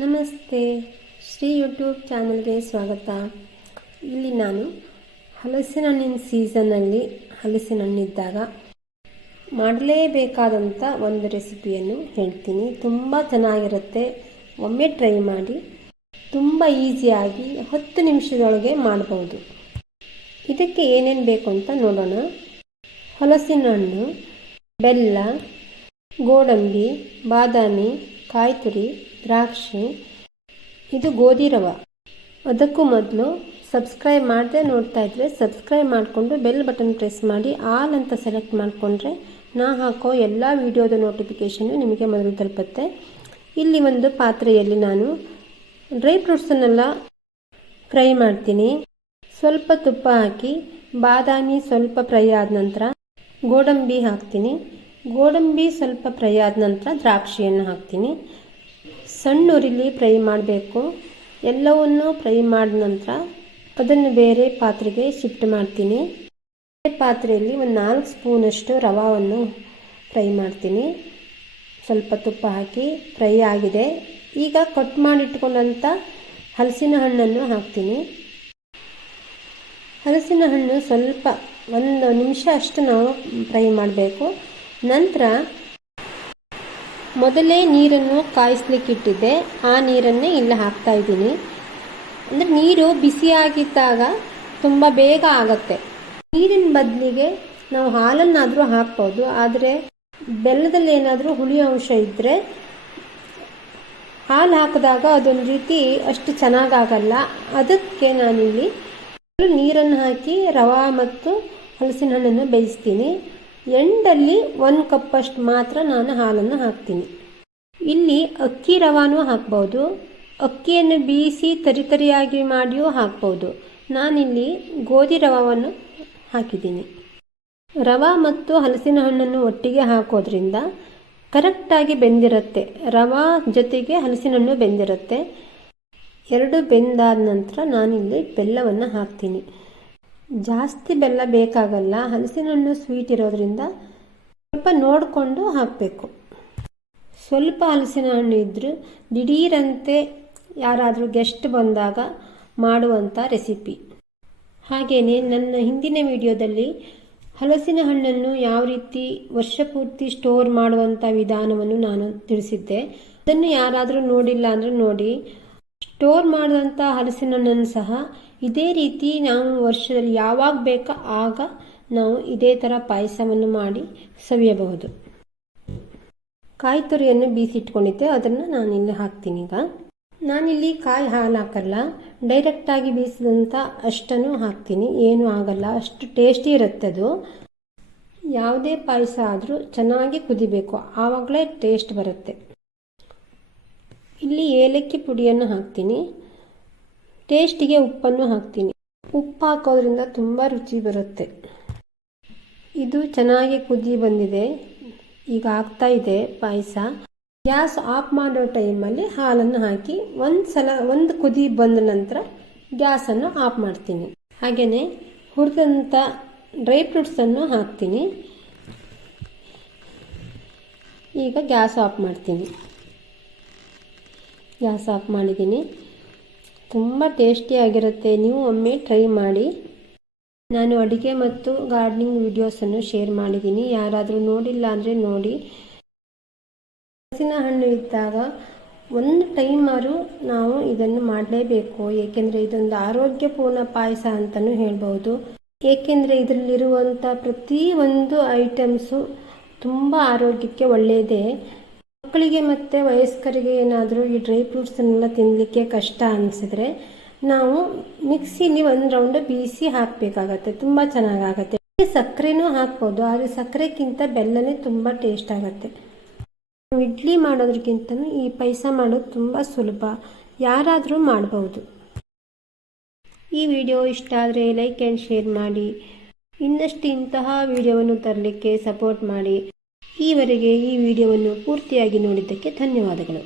ನಮಸ್ತೆ, ಶ್ರೀ ಯೂಟ್ಯೂಬ್ ಚಾನಲ್ಗೆ ಸ್ವಾಗತ. ಇಲ್ಲಿ ನಾನು ಹಲಸಿನ ಹಣ್ಣಿನ ಸೀಸನ್ನಲ್ಲಿ ಹಲಸಿನ ಹಣ್ಣಿದ್ದಾಗ ಮಾಡಲೇಬೇಕಾದಂಥ ಒಂದು ರೆಸಿಪಿಯನ್ನು ಹೇಳ್ತೀನಿ. ತುಂಬ ಚೆನ್ನಾಗಿರುತ್ತೆ, ಒಮ್ಮೆ ಟ್ರೈ ಮಾಡಿ. ತುಂಬ ಈಸಿಯಾಗಿ 10 ನಿಮಿಷದೊಳಗೆ ಮಾಡಬಹುದು. ಇದಕ್ಕೆ ಏನೇನು ಬೇಕು ಅಂತ ನೋಡೋಣ. ಹಲಸಿನ ಹಣ್ಣು, ಬೆಲ್ಲ, ಗೋಡಂಬಿ, ಬಾದಾಮಿ, ಕಾಯಿ ತುರಿ, ದ್ರಾಕ್ಷಿ, ಇದು ಗೋಧಿ ರವೆ. ಅದಕ್ಕೂ ಮೊದಲು ಸಬ್ಸ್ಕ್ರೈಬ್ ಮಾಡದೆ ನೋಡ್ತಾ ಇದ್ದರೆ ಸಬ್ಸ್ಕ್ರೈಬ್ ಮಾಡಿಕೊಂಡು ಬೆಲ್ ಬಟನ್ ಪ್ರೆಸ್ ಮಾಡಿ ಆಲ್ ಅಂತ ಸೆಲೆಕ್ಟ್ ಮಾಡಿಕೊಂಡ್ರೆ ನಾ ಹಾಕೋ ಎಲ್ಲ ವಿಡಿಯೋದ ನೋಟಿಫಿಕೇಷನ್ನು ನಿಮಗೆ ಮೊದಲು ತಲುಪುತ್ತೆ. ಇಲ್ಲಿ ಒಂದು ಪಾತ್ರೆಯಲ್ಲಿ ನಾನು ಡ್ರೈ ಫ್ರೂಟ್ಸನ್ನೆಲ್ಲ ಫ್ರೈ ಮಾಡ್ತೀನಿ. ಸ್ವಲ್ಪ ತುಪ್ಪ ಹಾಕಿ ಬಾದಾಮಿ ಸ್ವಲ್ಪ ಫ್ರೈ ಆದ ನಂತರ ಗೋಡಂಬಿ ಹಾಕ್ತೀನಿ. ಗೋಡಂಬಿ ಸ್ವಲ್ಪ ಫ್ರೈ ಆದ ನಂತರ ದ್ರಾಕ್ಷಿಯನ್ನು ಹಾಕ್ತೀನಿ. ಸಣ್ಣ ಉರಿಲಿ ಫ್ರೈ ಮಾಡಬೇಕು. ಎಲ್ಲವನ್ನು ಫ್ರೈ ಮಾಡಿದ ನಂತರ ಅದನ್ನು ಬೇರೆ ಪಾತ್ರೆಗೆ ಶಿಫ್ಟ್ ಮಾಡ್ತೀನಿ. ಬೇರೆ ಪಾತ್ರೆಯಲ್ಲಿ ಒಂದು 4 ಸ್ಪೂನಷ್ಟು ರವಾವನ್ನು ಫ್ರೈ ಮಾಡ್ತೀನಿ. ಸ್ವಲ್ಪ ತುಪ್ಪ ಹಾಕಿ ಫ್ರೈ ಆಗಿದೆ. ಈಗ ಕಟ್ ಮಾಡಿಟ್ಕೊಂಡಂಥ ಹಲಸಿನ ಹಣ್ಣನ್ನು ಹಾಕ್ತೀನಿ. ಹಲಸಿನ ಹಣ್ಣು ಸ್ವಲ್ಪ 1 ನಿಮಿಷ ಅಷ್ಟು ನಾವು ಫ್ರೈ ಮಾಡಬೇಕು. ನಂತರ ಮೊದಲೇ ನೀರನ್ನು ಕಾಯಿಸ್ಲಿಕ್ಕೆ ಇಟ್ಟಿದ್ದೆ, ಆ ನೀರನ್ನೇ ಇಲ್ಲಿ ಹಾಕ್ತಾ ಇದ್ದೀನಿ. ಅಂದರೆ ನೀರು ಬಿಸಿಯಾಗಿದ್ದಾಗ ತುಂಬ ಬೇಗ ಆಗುತ್ತೆ. ನೀರಿನ ಬದಲಿಗೆ ನಾವು ಹಾಲನ್ನಾದರೂ ಹಾಕ್ಬೋದು, ಆದರೆ ಬೆಲ್ಲದಲ್ಲಿ ಏನಾದರೂ ಹುಳಿ ಅಂಶ ಇದ್ದರೆ ಹಾಲು ಹಾಕಿದಾಗ ಅದೊಂದು ರೀತಿ ಅಷ್ಟು ಚೆನ್ನಾಗಾಗಲ್ಲ. ಅದಕ್ಕೆ ನಾನಿಲ್ಲಿ ನೀರನ್ನು ಹಾಕಿ ರವೆ ಮತ್ತು ಹಲಸಿನ ಹಣ್ಣನ್ನು ಬೇಯಿಸ್ತೀನಿ. ಎಂಡಲ್ಲಿ 1 ಕಪ್ಪಷ್ಟು ಮಾತ್ರ ನಾನು ಹಾಲನ್ನು ಹಾಕ್ತೀನಿ. ಇಲ್ಲಿ ಅಕ್ಕಿ ರವಾನೂ ಹಾಕ್ಬೋದು, ಅಕ್ಕಿಯನ್ನು ಬೀಸಿ ತರಿಯಾಗಿ ಮಾಡಿಯೂ ಹಾಕ್ಬೋದು. ನಾನಿಲ್ಲಿ ಗೋಧಿ ರವಾವನ್ನು ಹಾಕಿದ್ದೀನಿ. ರವೆ ಮತ್ತು ಹಲಸಿನ ಹಣ್ಣನ್ನು ಒಟ್ಟಿಗೆ ಹಾಕೋದ್ರಿಂದ ಕರೆಕ್ಟಾಗಿ ಬೆಂದಿರುತ್ತೆ. ರವೆ ಜೊತೆಗೆ ಹಲಸಿನ ಹಣ್ಣು ಬೆಂದಿರುತ್ತೆ. 2 ಬೆಂದಾದ ನಂತರ ನಾನಿಲ್ಲಿ ಬೆಲ್ಲವನ್ನು ಹಾಕ್ತೀನಿ. ಜಾಸ್ತಿ ಬೆಲ್ಲ ಬೇಕಾಗಲ್ಲ, ಹಲಸಿನ ಹಣ್ಣು ಸ್ವೀಟ್ ಇರೋದ್ರಿಂದ ಸ್ವಲ್ಪ ನೋಡಿಕೊಂಡು ಹಾಕಬೇಕು. ಸ್ವಲ್ಪ ಹಲಸಿನ ಹಣ್ಣು ಇದ್ದರೂ ದಿಢೀರಂತೆ ಯಾರಾದರೂ ಗೆಸ್ಟ್ ಬಂದಾಗ ಮಾಡುವಂಥ ರೆಸಿಪಿ. ಹಾಗೆಯೇ ನನ್ನ ಹಿಂದಿನ ವಿಡಿಯೋದಲ್ಲಿ ಹಲಸಿನ ಹಣ್ಣನ್ನು ಯಾವ ರೀತಿ ವರ್ಷ ಪೂರ್ತಿ ಸ್ಟೋರ್ ಮಾಡುವಂಥ ವಿಧಾನವನ್ನು ನಾನು ತಿಳಿಸಿದ್ದೆ. ಅದನ್ನು ಯಾರಾದರೂ ನೋಡಿಲ್ಲ ಅಂದರೆ ನೋಡಿ. ಸ್ಟೋರ್ ಮಾಡಿದಂಥ ಹಲಸಿನ ಹಣ್ಣನ್ನು ಸಹ ಇದೇ ರೀತಿ ನಾವು ವರ್ಷದಲ್ಲಿ ಯಾವಾಗ ಬೇಕೋ ಆಗ ನಾವು ಇದೇ ಥರ ಪಾಯಸವನ್ನು ಮಾಡಿ ಸವಿಯಬಹುದು. ಕಾಯಿ ತುರಿಯನ್ನು ಬೀಸಿಟ್ಕೊಂಡಿದ್ದೆ, ಅದನ್ನು ನಾನಿಲ್ಲಿ ಹಾಕ್ತೀನಿ. ಈಗ ನಾನಿಲ್ಲಿ ಕಾಯಿ ಹಾಲು ಹಾಕಲ್ಲ, ಡೈರೆಕ್ಟಾಗಿ ಬೀಸಿದಂಥ ಅಷ್ಟನ್ನು ಹಾಕ್ತೀನಿ. ಏನೂ ಆಗಲ್ಲ, ಅಷ್ಟು ಟೇಸ್ಟಿ ಇರುತ್ತೆ ಅದು. ಯಾವುದೇ ಪಾಯಸ ಆದರೂ ಚೆನ್ನಾಗಿ ಕುದಿಬೇಕು, ಆವಾಗಲೇ ಟೇಸ್ಟ್ ಬರುತ್ತೆ. ಇಲ್ಲಿ ಏಲಕ್ಕಿ ಪುಡಿಯನ್ನು ಹಾಕ್ತೀನಿ. ಟೇಸ್ಟಿಗೆ ಉಪ್ಪನ್ನು ಹಾಕ್ತೀನಿ. ಉಪ್ಪು ಹಾಕೋದ್ರಿಂದ ತುಂಬ ರುಚಿ ಬರುತ್ತೆ. ಇದು ಚೆನ್ನಾಗಿ ಕುದಿ ಬಂದಿದೆ. ಈಗ ಆಗ್ತಾ ಇದೆ ಪಾಯಸ. ಗ್ಯಾಸ್ ಆಫ್ ಮಾಡೋ ಟೈಮಲ್ಲಿ ಹಾಲನ್ನು ಹಾಕಿ ಒಂದು ಕುದಿ ಬಂದ ನಂತರ ಗ್ಯಾಸನ್ನು ಆಫ್ ಮಾಡ್ತೀನಿ. ಹಾಗೆಯೇ ಹುರಿದಂಥ ಡ್ರೈ ಫ್ರೂಟ್ಸನ್ನು ಹಾಕ್ತೀನಿ. ಈಗ ಗ್ಯಾಸ್ ಆಫ್ ಮಾಡ್ತೀನಿ. ಗ್ಯಾಸ್ ಆಫ್ ಮಾಡಿದ್ದೀನಿ. ತುಂಬ ಟೇಸ್ಟಿಯಾಗಿರುತ್ತೆ, ನೀವು ಒಮ್ಮೆ ಟ್ರೈ ಮಾಡಿ. ನಾನು ಅಡುಗೆ ಮತ್ತು ಗಾರ್ಡನಿಂಗ್ ವಿಡಿಯೋಸನ್ನು ಶೇರ್ ಮಾಡಿದ್ದೀನಿ, ಯಾರಾದರೂ ನೋಡಿಲ್ಲ ಅಂದರೆ ನೋಡಿ. ಹಲಸಿನ ಹಣ್ಣು ಇದ್ದಾಗ ಒಂದು ಟೈಮಾದರೂ ನಾವು ಇದನ್ನು ಮಾಡಲೇಬೇಕು, ಏಕೆಂದರೆ ಇದೊಂದು ಆರೋಗ್ಯಪೂರ್ಣ ಪಾಯಸ ಅಂತಲೂ ಹೇಳ್ಬೋದು. ಏಕೆಂದರೆ ಇದರಲ್ಲಿರುವಂಥ ಪ್ರತಿಯೊಂದು ಐಟಮ್ಸು ತುಂಬ ಆರೋಗ್ಯಕ್ಕೆ ಒಳ್ಳೆಯದೇ. ಮಕ್ಕಳಿಗೆ ಮತ್ತು ವಯಸ್ಕರಿಗೆ ಏನಾದರೂ ಈ ಡ್ರೈ ಫ್ರೂಟ್ಸನ್ನೆಲ್ಲ ತಿನ್ನಲಿಕ್ಕೆ ಕಷ್ಟ ಅನಿಸಿದ್ರೆ ನಾವು ಮಿಕ್ಸಿಲಿ 1 ರೌಂಡ್ ಬೀಸಿ ಹಾಕಬೇಕಾಗತ್ತೆ, ತುಂಬ ಚೆನ್ನಾಗಾಗತ್ತೆ. ಸಕ್ಕರೆನೂ ಹಾಕ್ಬೋದು, ಆದರೆ ಸಕ್ಕರೆಗಿಂತ ಬೆಲ್ಲನೇ ತುಂಬ ಟೇಸ್ಟ್ ಆಗುತ್ತೆ. ಇಡ್ಲಿ ಮಾಡೋದಕ್ಕಿಂತಲೂ ಈ ಪಾಯಸ ಮಾಡೋದು ತುಂಬ ಸುಲಭ, ಯಾರಾದರೂ ಮಾಡ್ಬೋದು. ಈ ವಿಡಿಯೋ ಇಷ್ಟ ಆದರೆ ಲೈಕ್ ಆ್ಯಂಡ್ ಶೇರ್ ಮಾಡಿ. ಇನ್ನಷ್ಟು ಇಂತಹ ವಿಡಿಯೋವನ್ನು ತರಲಿಕ್ಕೆ ಸಪೋರ್ಟ್ ಮಾಡಿ. ಈವರೆಗೆ ಈ ವಿಡಿಯೋವನ್ನು ಪೂರ್ತಿಯಾಗಿ ನೋಡಿದ್ದಕ್ಕೆ ಧನ್ಯವಾದಗಳು.